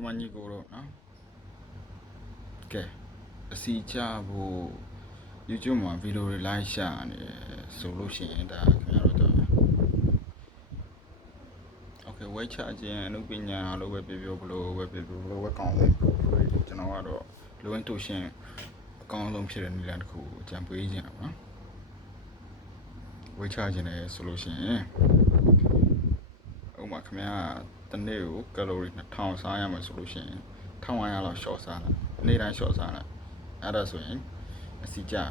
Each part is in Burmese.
ဒီမှာညီကိုတော့နော်ကဲအစီချဖို့ YouTube မှာဗီဒီယိုတွေ live ရှာနေဆိုလို့ရှိရင်ဒါခင်ဗျားတို့တော့ Okay ဝိတ်ချခြင်းအနုပညာလို့ပဲပြောဘလို့ပဲပြောဘလို့ပဲကောင်းတယ်ကျွန်တော်ကတော့လူဝင်တူရှင်အကောင်းဆုံးဖြစ်တဲ့နည်းလမ်းတစ်ခုကိုကြံပေးခြင်းတာပေါ့နော်ဝိတ်ချခြင်းလည်းဆိုလို့ရှိရင်ဥပမာခင်ဗျားတနေ့ကိုကယ်လိုရီ2000စားရမယ်ဆိုလို့ရှိရင်1500လောက် short စားလိုက်နေ့တိုင်း short စားလိုက်အဲ့ဒါဆိုရင်အစီကြတယ်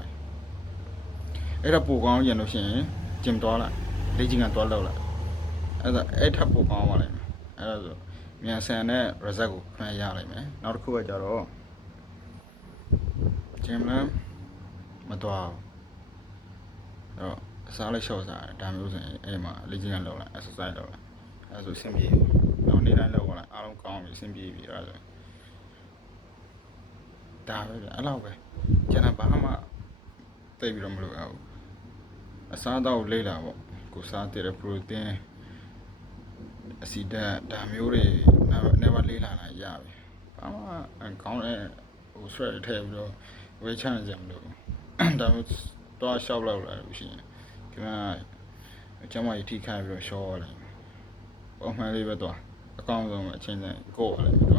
အဲ့ဒါပိုကောင်းရင်လို့ရှိရင်ဂျင်သွားလိုက်လေ့ကျင့်ခန်းသွားလုပ်လိုက်အဲ့ထပ်ပိုကောင်းပါလိမ့်မယ်အဲ့ဒါဆိုမြန်ဆန်တဲ့ result ကိုခံရနိုင်မယ်နောက်တစ်ခုကကြတော့ဂျင်လည်းမသွားဘူးအဲ့တော့အစားလိုက် short စားတယ်ဒါမျိုးဆိုရင်အဲ့မှာလေ့ကျင့်ခန်းလုပ်လိုက် exercise လုပ်လိုက်အဲ့ဆိုအဆင်ပြေနောက်နေ့တိုင်းလုပ်ပါလိုက်အားလုံးကောင်းပြီအဆင်ပြေပြီအဲ့ဒါဆိုဒါပဲအဲ့လောက်ပဲကျွန်တော်ဘာမှသိပြီးတော့မလုပ်အောင်အစားအသောက်လေးလာပေါ့ကိုစားတဲ့ protein အဆီဓာတ်ဒါမျိုးတွေ never လေးလာရပြီဘာမှကောင်းတဲ့ဟို stress ထည့်ပြီးတော့ဝေးချနေကြမလို့ဒါမျိုးတော့ရှောက်လောက်လာလို့ရှိရင်ခင်ဗျာအချမ်းမကြီးထိခိုက်ပြီးတော့ရှော့ရလိုက်ပုံမှန်လေးပဲတော့အကောင်းဆုံးအချင်းချင်းကိုယ်ရလိုက်